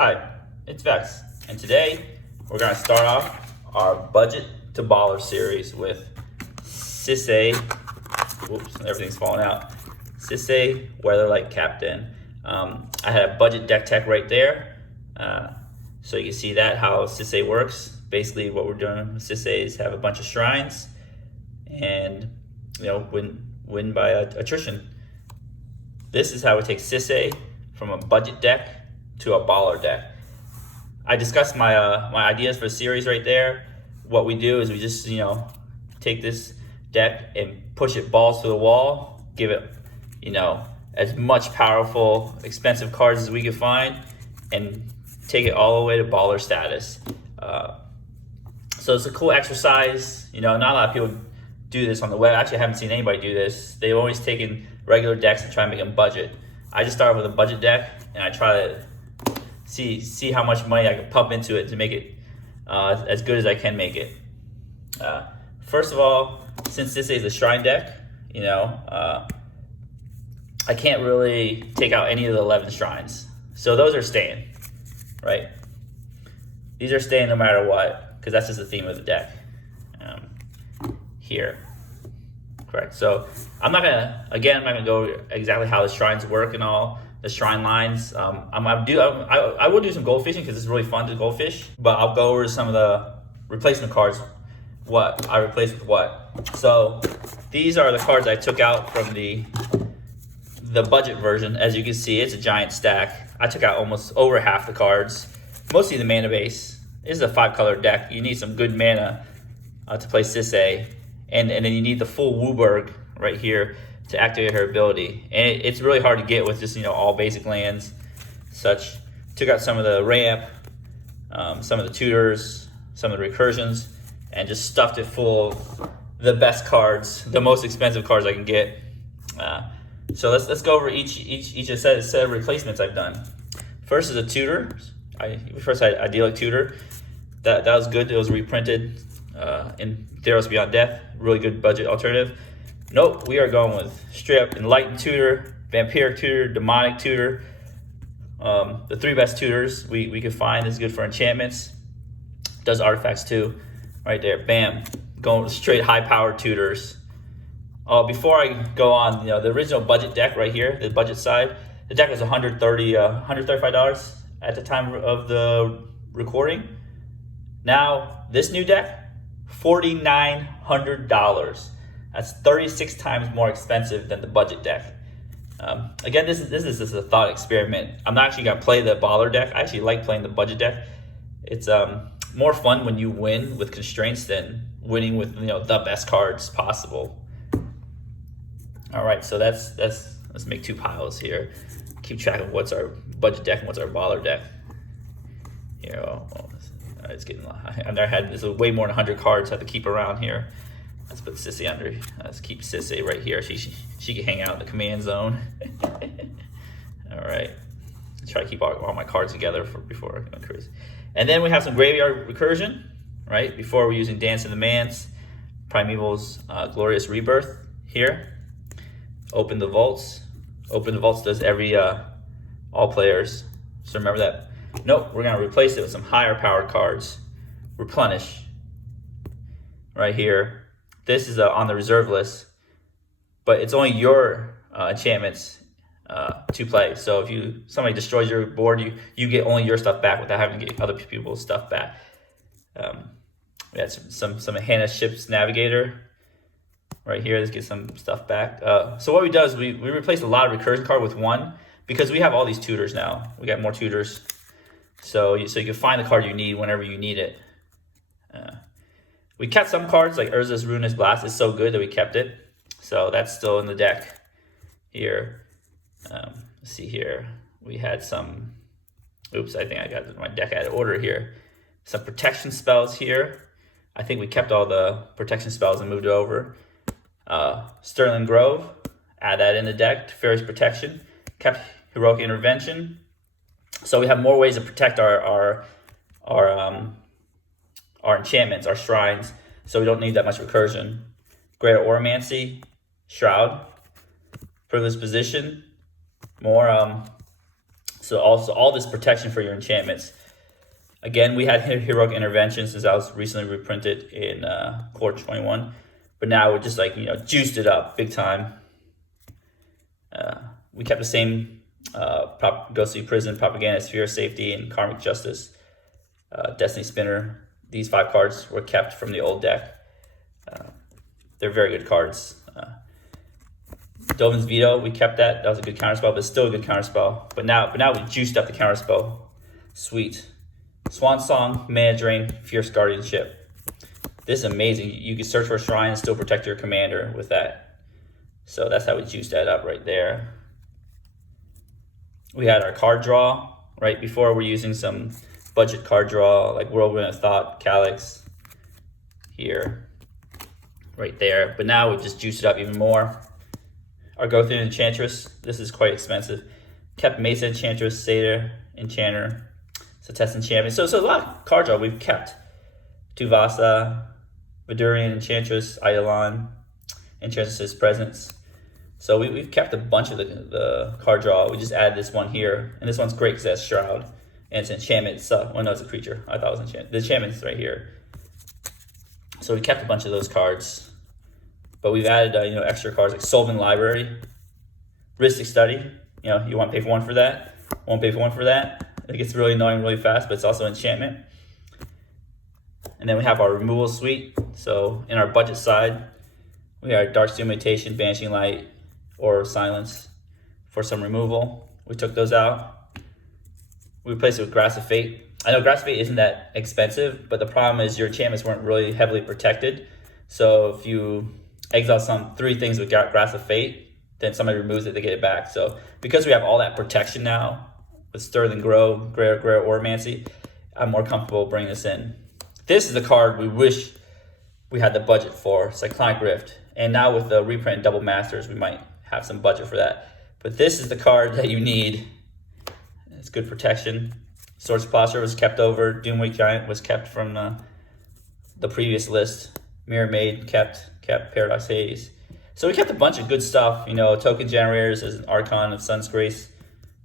Hi, it's Vex, and today we're going to start off our budget to baller series with Sisay. Oops, everything's falling out. Sisay Weatherlight Captain. I had a budget deck tech right there, so you can see that how Sisay works. Basically, what we're doing with Sisay is have a bunch of shrines, and win by attrition. This is how we take Sisay from a budget deck to a baller deck. I discussed my my ideas for the series right there. What we do is we just take this deck and push it balls to the wall, give it as much powerful, expensive cards as we can find, and take it all the way to baller status. So it's a cool exercise. Not a lot of people do this on the web. Actually, I haven't seen anybody do this. They've always taken regular decks and try to make them budget. I just started with a budget deck, and I try to see how much money I can pump into it to make it as good as I can make it. First of all, since this is a shrine deck, I can't really take out any of the 11 shrines. So those are staying, right? These are staying no matter what, because that's just the theme of the deck. Here, correct. So I'm not gonna go exactly how the shrines work and all the shrine lines. I will do some gold fishing because it's really fun to gold fish, but I'll go over some of the replacement cards, what I replaced with what. So these are the cards I took out from the budget version. As you can see, it's a giant stack. I took out almost over half the cards, mostly the mana base. This is a 5-color deck. You need some good mana to play Sisay, and then you need the full Wooburg right here to activate her ability. And it's really hard to get with just all basic lands. Such took out some of the ramp, some of the tutors, some of the recursions, and just stuffed it full of the best cards, the most expensive cards I can get. So let's go over each set of replacements I've done. First is a tutor. First I Idyllic Tutor. That was good. It was reprinted in Theros Beyond Death. Really good budget alternative. Nope, we are going with straight up Enlightened Tutor, Vampiric Tutor, Demonic Tutor. The 3 best tutors we could find. Is good for enchantments. Does artifacts too. Right there, bam. Going straight high-powered tutors. Before I go on, the original budget deck right here, the budget side, the deck was $135 at the time of the recording. Now, this new deck, $4,900. That's 36 times more expensive than the budget deck. Again, this is just a thought experiment. I'm not actually gonna play the baller deck. I actually like playing the budget deck. It's more fun when you win with constraints than winning with the best cards possible. All right, so let's make 2 piles here. Keep track of what's our budget deck and what's our baller deck. Here, it's getting. I've never had this. Way more than 100 cards I have to keep around here. Let's put Sisay under. Let's keep Sisay right here. She can hang out in the command zone. All right. Try to keep all my cards together before I go crazy. And then we have some graveyard recursion, right? Before we're using Dance of the Mans, Primeval's Glorious Rebirth here. Open the Vaults. Open the Vaults does every all players. So remember that. Nope, we're gonna replace it with some higher powered cards. Replenish. Right here. This is on the reserve list, but it's only your enchantments to play. So if somebody destroys your board, you get only your stuff back without having to get other people's stuff back. We had some Hannah Ship's Navigator right here. Let's get some stuff back. So what we do is we replace a lot of recursion card with 1 because we have all these tutors now. We got more tutors, so you can find the card you need whenever you need it. We kept some cards like Urza's Ruinous Blast. It's so good that we kept it. So that's still in the deck here. Let's see here. We had some, oops, I think I got my deck out of order here. Some protection spells here. I think we kept all the protection spells and moved it over. Sterling Grove, add that in the deck. Fairy's Protection. Kept Heroic Intervention. So we have more ways to protect our enchantments, our shrines, so we don't need that much recursion. Greater Oromancy, Shroud, Privileged Position, more So also all this protection for your enchantments. Again, we had Heroic Intervention since I was recently reprinted in Core 21. But now we're just like, juiced it up big time. We kept the same Ghostly Prison, Propaganda, Sphere of Safety, and Karmic Justice. Destiny Spinner. These 5 cards were kept from the old deck. They're very good cards. Dovin's Veto, we kept that. That was a good counterspell, but still a good counterspell. But now we juiced up the counterspell. Sweet. Swan Song, Mana Drain, Fierce Guardianship. This is amazing. You can search for a shrine and still protect your commander with that. So that's how we juiced that up right there. We had our card draw. Right before, we're using some budget card draw, like Whirlwind of Thought, Calyx. Here. Right there. But now we just juiced it up even more. Our Gothian Enchantress. This is quite expensive. Kept Mesa Enchantress, Satyr, Enchanter, Test Enchantment. So a lot of card draw we've kept. Tuvasa, Vidurian Enchantress, Eidolon, Enchantress's Presence. So we've kept a bunch of the card draw. We just added this one here. And this one's great because it has Shroud. And it's enchantment. So, well, no, it's a creature. I thought it was enchantment. The enchantment's right here. So we kept a bunch of those cards. But we've added, extra cards like Solving Library, Ristic Study. You want to pay for 1 for that. Won't pay for 1 for that. It gets really annoying really fast, but it's also enchantment. And then we have our removal suite. So in our budget side, we have Darksteel Mutation, Banishing Light, or Silence for some removal. We took those out. We replaced it with Grasp of Fate. I know Grasp of Fate isn't that expensive, but the problem is your enchantments weren't really heavily protected. So if you exile 3 things with Grasp of Fate, then somebody removes it, they get it back. So because we have all that protection now, with Sterling Grow, Great Oromancy, I'm more comfortable bringing this in. This is the card we wish we had the budget for, Cyclonic Rift. And now with the reprint and Double Masters, we might have some budget for that. But this is the card that you need. It's good protection. Swords Plaster was kept over. Doomwake Giant was kept from the previous list. Mirror Maid kept Paradox Haze. So we kept a bunch of good stuff. Token Generators as an Archon of Sun's Grace.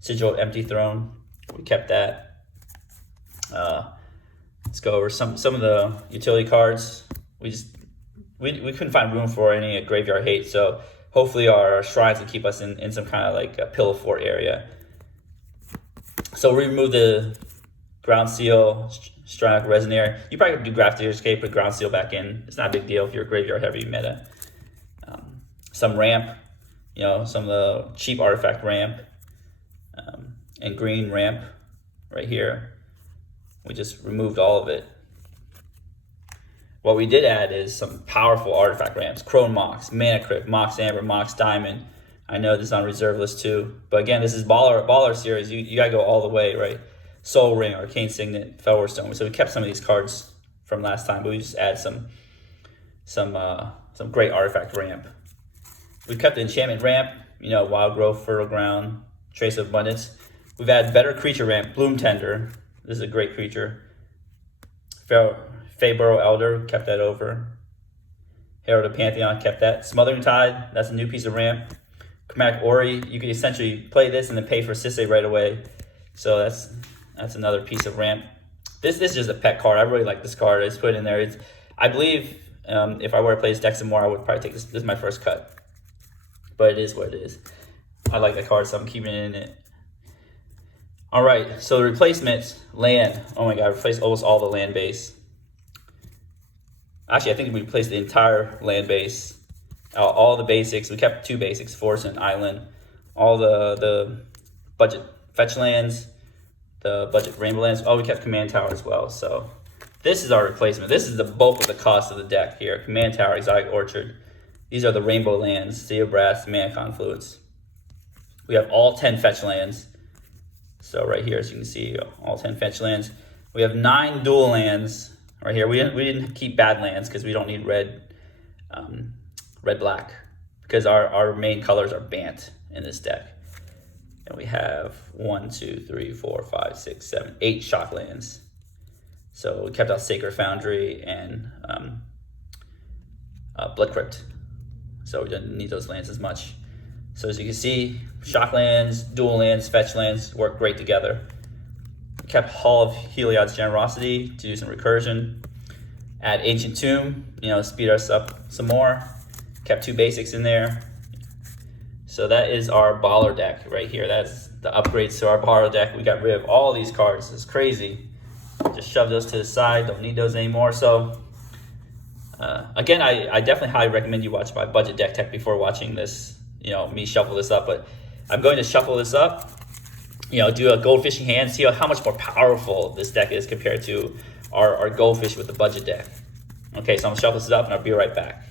Sigil Empty Throne, we kept that. Let's go over some of the utility cards. We couldn't find room for any Graveyard Hate, so hopefully our shrines will keep us in some kind of like a Pillow Fort area. So we removed the Ground Seal, Stronic Resonator. You probably could do Grafted Escape, put Ground Seal back in. It's not a big deal if you're a Graveyard heavy meta. Some ramp, some of the cheap artifact ramp. And green ramp right here. We just removed all of it. What we did add is some powerful artifact ramps. Crone Mox, Mana Crypt, Mox Amber, Mox Diamond. I know this is on reserve list too. But again, this is Baller series. You gotta go all the way, right? Soul Ring, Arcane Signet, Felwar Stone. So we kept some of these cards from last time, but we just add some great artifact ramp. We kept the enchantment ramp, Wild Growth, Fertile Ground, Trace of Abundance. We've added better creature ramp, Bloom Tender. This is a great creature. Feyburrow Elder, kept that over. Herald of Pantheon, kept that. Smothering Tide, that's a new piece of ramp. Chromatic Ori, you can essentially play this and then pay for Sisay right away. So that's another piece of ramp. This is just a pet card. I really like this card. I just put it in there. I believe if I were to play this deck some more, I would probably take this. This is my first cut. But it is what it is. I like that card, so I'm keeping it in it. All right, so the replacements, land. Oh my God, replaced almost all the land base. Actually, I think we replaced the entire land base. All the basics. We kept 2 basics, Forest and Island. All the budget fetch lands, the budget rainbow lands. Oh, we kept Command Tower as well. So this is our replacement. This is the bulk of the cost of the deck here. Command Tower, Exotic Orchard. These are the rainbow lands, Sea of Brass, Mana Confluence. We have all 10 fetch lands. So right here, as you can see, all 10 fetch lands. We have 9 dual lands right here. We didn't keep bad lands because we don't need red, black, because our main colors are Bant in this deck. And we have 1, 2, 3, 4, 5, 6, 7, 8 shock lands. So we kept out Sacred Foundry and Blood Crypt. So we didn't need those lands as much. So as you can see, shock lands, dual lands, fetch lands work great together. We kept Hall of Heliod's Generosity to do some recursion. Add Ancient Tomb, speed us up some more. Kept 2 basics in there. So that is our Baller deck right here. That's the upgrades to our Baller deck. We got rid of all these cards. It's crazy. Just shove those to the side. Don't need those anymore. So again, I definitely highly recommend you watch my budget deck tech before watching this, me shuffle this up. But I'm going to shuffle this up, do a goldfishing hand, see how much more powerful this deck is compared to our goldfish with the budget deck. Okay, so I'm gonna shuffle this up and I'll be right back.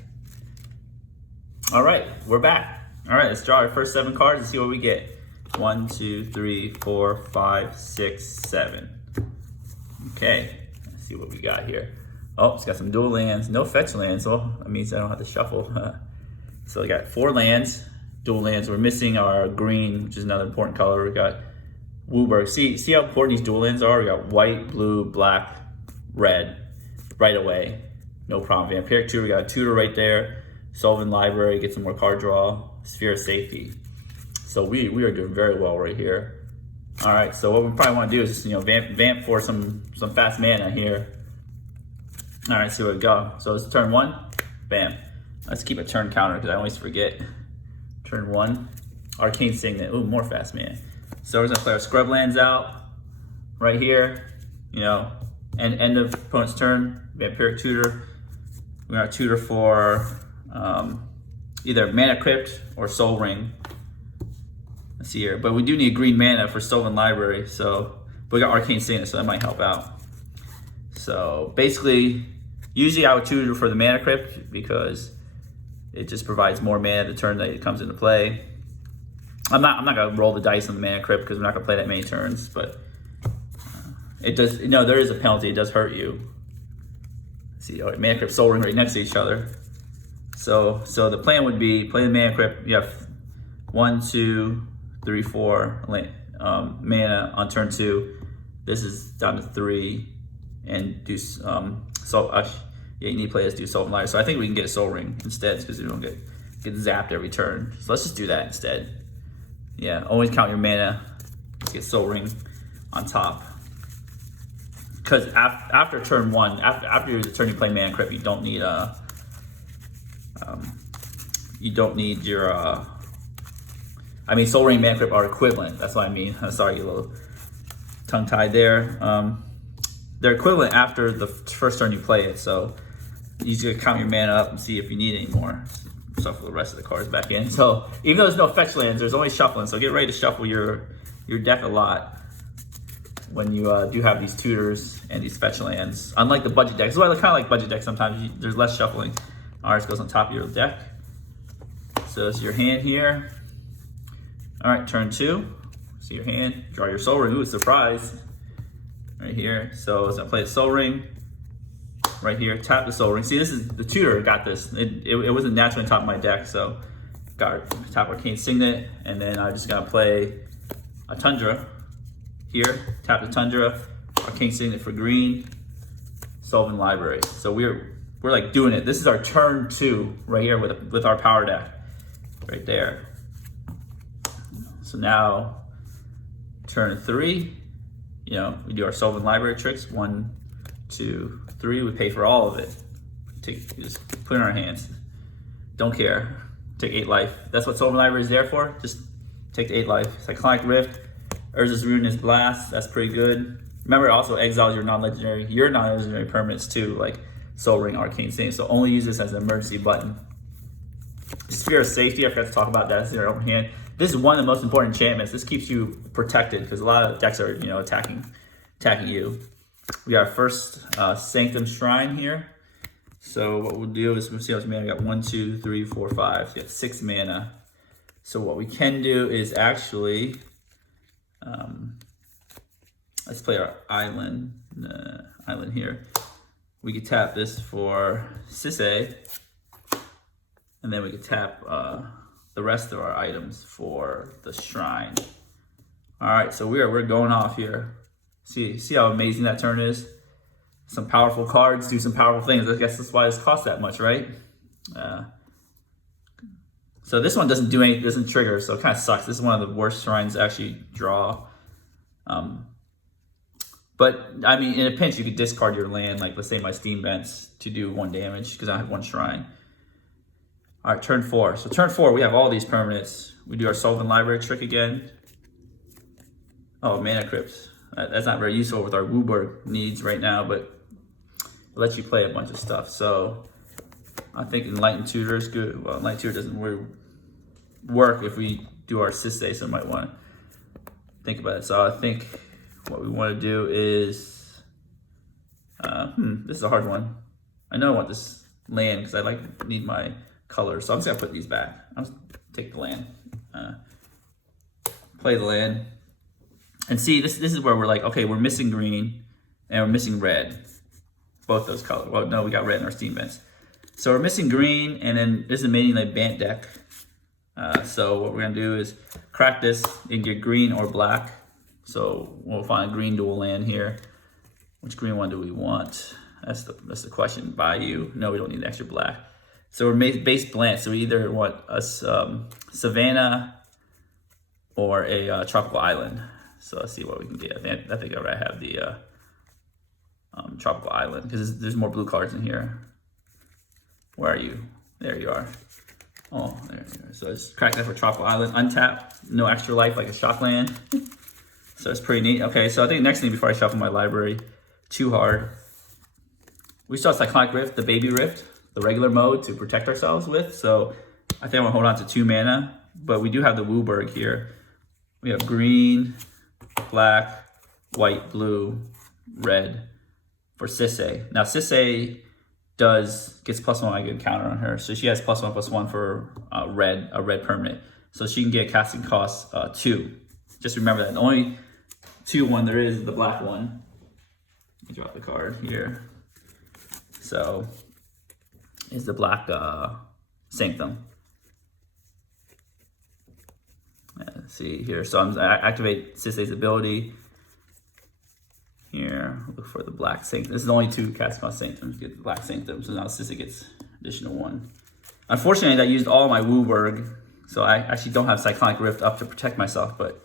All right, we're back. All right, let's draw our first 7 cards and see what we get. 1, 2, 3, 4, 5, 6, 7. Okay, let's see what we got here. Oh, it's got some dual lands, no fetch lands. So that means I don't have to shuffle. So we got 4 lands, dual lands. We're missing our green, which is another important color. We got Wooburg. See how important these dual lands are? We got white, blue, black, red right away. No problem. Vampiric Tutor, we got a tutor right there. Solvent Library, get some more card draw. Sphere of Safety. So we are doing very well right here. All right, so what we probably want to do is just vamp for some fast mana here. All right, see where we go. So it's turn 1, bam. Let's keep a turn counter because I always forget. Turn 1, Arcane Signet. Ooh, more fast mana. So we're gonna play our Scrub lands out right here. And end of opponent's turn. Vampiric Tutor. We're gonna tutor for either Mana Crypt or Soul Ring. Let's see here, but we do need green mana for Solvent Library. So we got Arcane Signet, so that might help out. So basically, usually I would tutor for the Mana Crypt because it just provides more mana the turn that it comes into play. I'm not gonna roll the dice on the Mana Crypt because we're not gonna play that many turns, but it does. There is a penalty. It does hurt you. See, Mana Crypt, Soul Ring right next to each other. So the plan would be play the Mana Crypt. You have 1, 2, 3, 4 mana on turn 2. This is down to 3, and do you need to play this, do Solvent Library. So I think we can get a Soul Ring instead because we don't get zapped every turn. So let's just do that instead. Yeah, always count your mana. Let's get Soul Ring on top. Because after turn 1, after the turn you play Mana Crypt, you don't need your Soul Ring, Mana Crypt are equivalent. That's what I mean. I'm sorry, a little tongue tied there. They're equivalent after the first turn you play it. So you just gotta count your mana up and see if you need any more. Shuffle the rest of the cards back in. So even though there's no fetch lands, there's always shuffling. So get ready to shuffle your deck a lot when you do have these tutors and these fetch lands. Unlike the budget decks, that's why I kind of like budget decks sometimes. There's less shuffling. Ours goes on top of your deck. So it's your hand here. All right, turn 2. See your hand. Draw your Soul Ring. Ooh, surprise! Right here. So as I play the Soul Ring, right here, tap the Soul Ring. See, this is the tutor got this. It wasn't naturally on top of my deck, so got tap Arcane Signet, and then I just gotta play a Tundra here. Tap the Tundra, Arcane Signet for green, Solvent Library. So we're like doing it. This is our turn 2 right here with our power deck, right there. So now turn 3, we do our Solvent Library tricks. 1, 2, 3. We pay for all of it. Just put it in our hands. Don't care. Take 8 life. That's what Solvent Library is there for. Just take the 8 life. Cyclonic Rift, Urza's Ruinous Blast. That's pretty good. Remember, it also exiles your non-legendary permanents too, like Soul Ring, Arcane Signet. So only use this as an emergency button. Sphere of Safety. I forgot to talk about that. It's in our open hand. This is one of the most important enchantments. This keeps you protected because a lot of decks are, attacking you. We got our first Sanctum Shrine here. So what we'll do is we'll see how much mana we got. 1, 2, 3, 4, 5. We got 6 mana. So what we can do is actually let's play our island here. We could tap this for Sisay, and then we could tap the rest of our items for the shrine. All right, so we're going off here. See how amazing that turn is? Some powerful cards do some powerful things. I guess that's why this costs that much, right? So So this one doesn't do anything, doesn't trigger, so it kind of sucks. This is one of the worst shrines to actually draw. But I mean, in a pinch, you could discard your land, like let's say my Steam Vents, to do 1 damage because I have 1 shrine. All right, turn 4. So turn 4, we have all these permanents. We do our Solvent Library trick again. Oh, Mana Crypt. That's not very useful with our Wooburg needs right now, but it lets you play a bunch of stuff. So I think Enlightened Tutor is good. Well, Enlightened Tutor doesn't really work if we do our Sisay, so I might want to think about it. So I think what we want to do is, this is a hard one. I know I want this land because I need my color. So I'm just gonna put these back. I'll just take the land, play the land, and see this is where we're like, okay, we're missing green and we're missing red. Both those colors. Well, no, we got red in our Steam Vents. So we're missing green, and then this is a mainly like Bant deck. So what we're gonna do is crack this and get green or black. So we'll find a green dual land here. Which green one do we want? That's the question by you. No, we don't need the extra black. So we're base bland. So we either want a Savannah or a tropical island. So let's see what we can get. I think I already have the tropical island because there's more blue cards in here. Where are you? There you are. Oh, there you are. So let's crack that for tropical island. Untap, no extra life like a shock land. So it's pretty neat. Okay, so I think the next thing before I shuffle my library too hard, we still have Cyclonic Rift, the baby rift, the regular mode to protect ourselves with. So I think I'm gonna hold on to 2 mana, but we do have the Wooburg here. We have green, black, white, blue, red for Sisay. Now Sisay gets +1, I get a counter on her. So she has +1/+1 for a red permanent. So she can get casting cost 2. Just remember that the only 2 one there is the black one. Let me drop the card here. So is the black Sanctum. Let's see here. So I activate Sisay's ability. Here, look for the black Sanctum. This is the only 2 cast cost Sanctums. Get the black Sanctum. So now Sisay gets additional 1. Unfortunately, I used all my Wooburg, so I actually don't have Cyclonic Rift up to protect myself, but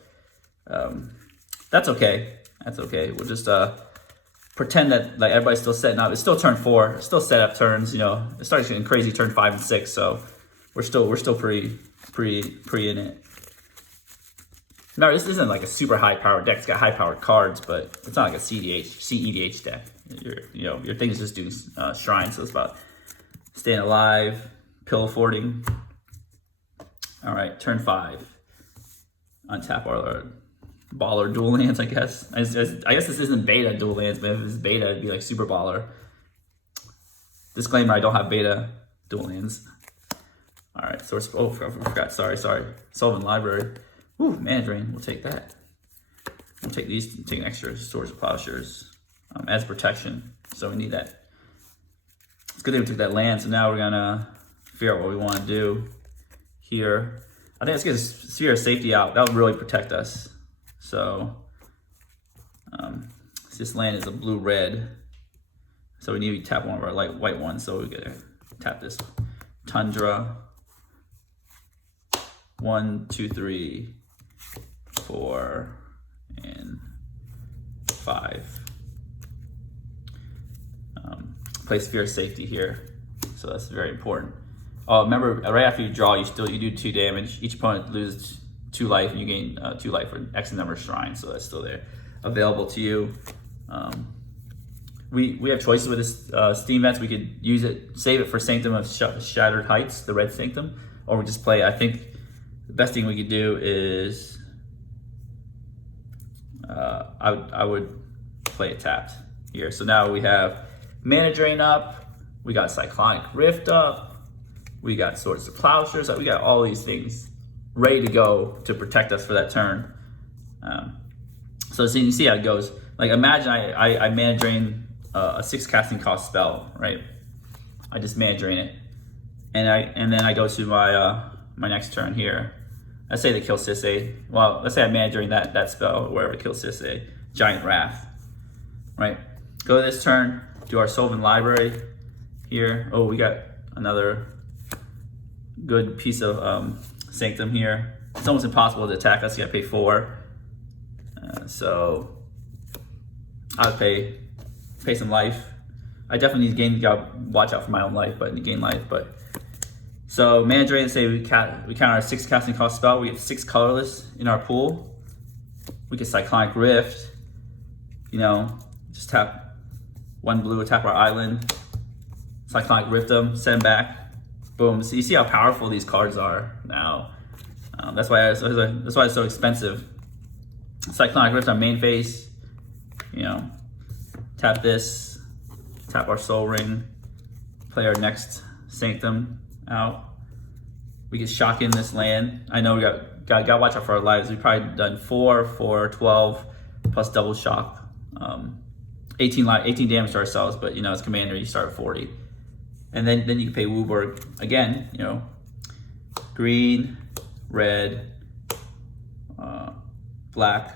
that's okay. That's okay. We'll just pretend that like everybody's still setting up. It's still turn 4. It's still set up turns. You know, it starts getting crazy turn 5 and 6. So we're still pretty in it. No, this isn't like a super high powered deck. It's got high powered cards, but it's not like a CEDH deck. Your thing is just doing shrines. So it's about staying alive, pillow forting. All right, turn 5. Untap our baller dual lands, I guess. I guess this isn't beta dual lands, but if it's beta, it'd be like super baller. Disclaimer: I don't have beta dual lands. All right, so I forgot. Sorry. Solvent Library. Ooh, Mana Drain. We'll take that. We'll take these. Take an extra Swords of Plowshares as protection. So we need that. It's good that we took that land. So now we're gonna figure out what we want to do here. I think let's get a Sphere of Safety out. That'll really protect us. So this land is a blue-red. So we need to tap one of our light white ones. So we gotta tap this Tundra. 1, 2, 3, 4, and 5. Play Sphere of Safety here. So that's very important. Oh, remember, right after you draw, you do 2 damage. Each opponent loses 2 life, and you gain 2 life for X number of shrines. So that's still there, available to you. We have choices with this Steam Vents. We could use it, save it for Sanctum of Shattered Heights, the red Sanctum, or we just play. I think the best thing we could do is I would play it tapped here. So now we have Mana Drain up. We got Cyclonic Rift up. We got Swords of Plowshares. We got all these things ready to go to protect us for that turn. So you see how it goes. Like imagine I Mana Drain a 6 casting cost spell, right? I just Mana Drain it, and then I go to my next turn here. Let's say they kill Sisay. Well, let's say I Mana Drain that spell or wherever it kills Sisay. Giant Wrath, right? Go this turn. Do our Solvent Library here. Oh, we got another good piece of Sanctum here. It's almost impossible to attack us. You gotta pay 4. So I would pay some life. I definitely need to watch out for my own life, but need to gain life. But so mana drain. Say we count our 6 casting cost spell. We have 6 colorless in our pool. We can Cyclonic Rift. You know, just tap 1 blue, tap our island, Cyclonic Rift them, send them back. Boom. So you see how powerful these cards are now. That's why it's so expensive. Cyclonic Rift on main phase. You know, tap this, tap our Soul Ring, play our next Sanctum out. We can shock in this land. I know we gotta watch out for our lives. We've probably done 4, 12, plus double shock. 18 damage to ourselves, but you know, as commander, you start at 40. And then you can pay Wooburg again, you know, green, red, black,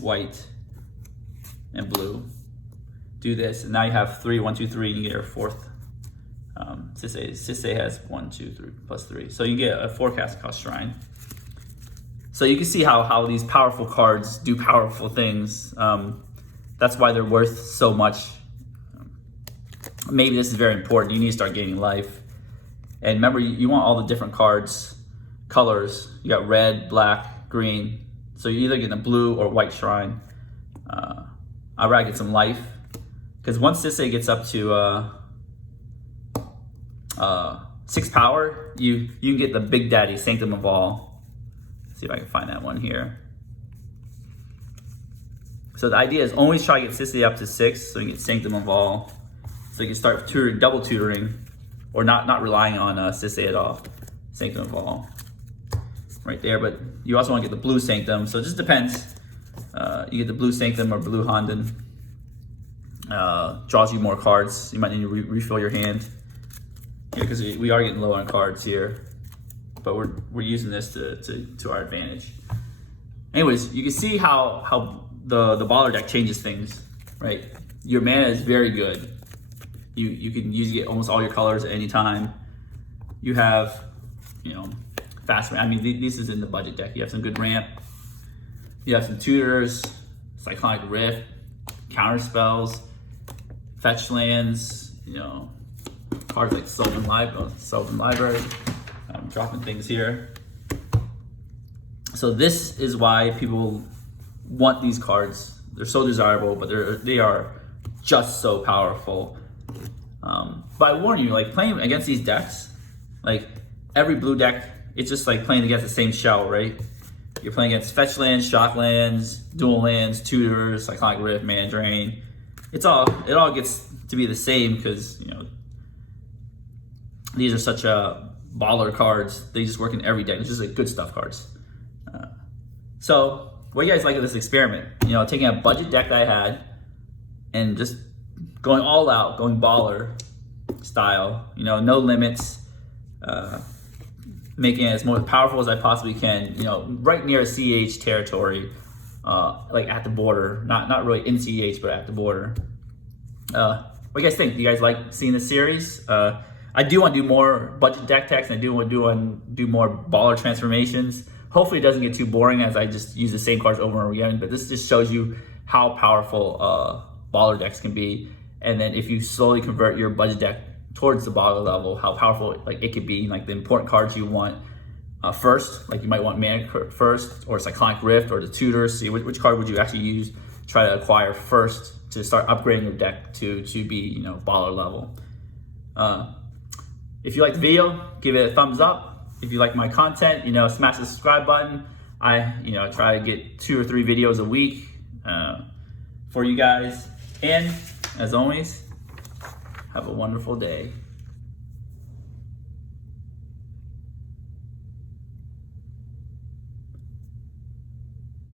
white, and blue. Do this, and now you have 3, 1, 2, 3, and you get your 4th. Sisay has 1, 2, 3, plus 3. So you get a 4 cast cost shrine. So you can see how these powerful cards do powerful things. That's why they're worth so much. Maybe this is very important. You need to start gaining life. And remember, you want all the different cards, colors. You got red, black, green. So you're either getting a blue or white shrine. I'd rather get some life. Because once Sisay gets up to 6 power, you can get the Big Daddy Sanctum of All. Let's see if I can find that one here. So the idea is always try to get Sisay up to 6 so you get Sanctum of All. So you can start double tutoring, or not relying on Sisay at all. Sanctum of All, right there. But you also want to get the blue Sanctum. So it just depends. You get the blue Sanctum or blue Honden. Draws you more cards. You might need to refill your hand here because we are getting low on cards here, but we're using this to our advantage. Anyways, you can see how the baller deck changes things, right? Your mana is very good. You can use get almost all your colors at any time. You have, you know, fast ramp. I mean, this is in the budget deck. You have some good ramp. You have some tutors, Cyclonic Rift, counter spells, fetch lands. You know, cards like Sylvan Library. I'm dropping things here. So this is why people want these cards. They're so desirable, but they are just so powerful. But I warn you, like playing against these decks, like every blue deck, it's just like playing against the same shell, right? You're playing against fetch lands, shock lands, dual lands, tutors, Cyclonic Rift, mana drain. It all gets to be the same because, you know, these are such baller cards. They just work in every deck. It's just like good stuff cards. So what do you guys like of this experiment? You know, taking a budget deck that I had and just going all out, going baller style, you know, no limits, making it as most powerful as I possibly can, you know, right near CH territory, like at the border, not really in CH, but at the border. What do you guys think? Do you guys like seeing this series? I do want to do more budget deck techs, and I do want to do more baller transformations. Hopefully it doesn't get too boring as I just use the same cards over and over again, but this just shows you how powerful baller decks can be. And then if you slowly convert your budget deck towards the baller level, how powerful like it could be, like the important cards you want first, like you might want mana first, or Cyclonic Rift, or the tutors. See which card would you actually use, try to acquire first to start upgrading your deck to be, you know, baller level. If you like the video, give it a thumbs up. If you like my content, you know, smash the subscribe button. I try to get 2 or 3 videos a week for you guys. And as always, have a wonderful day.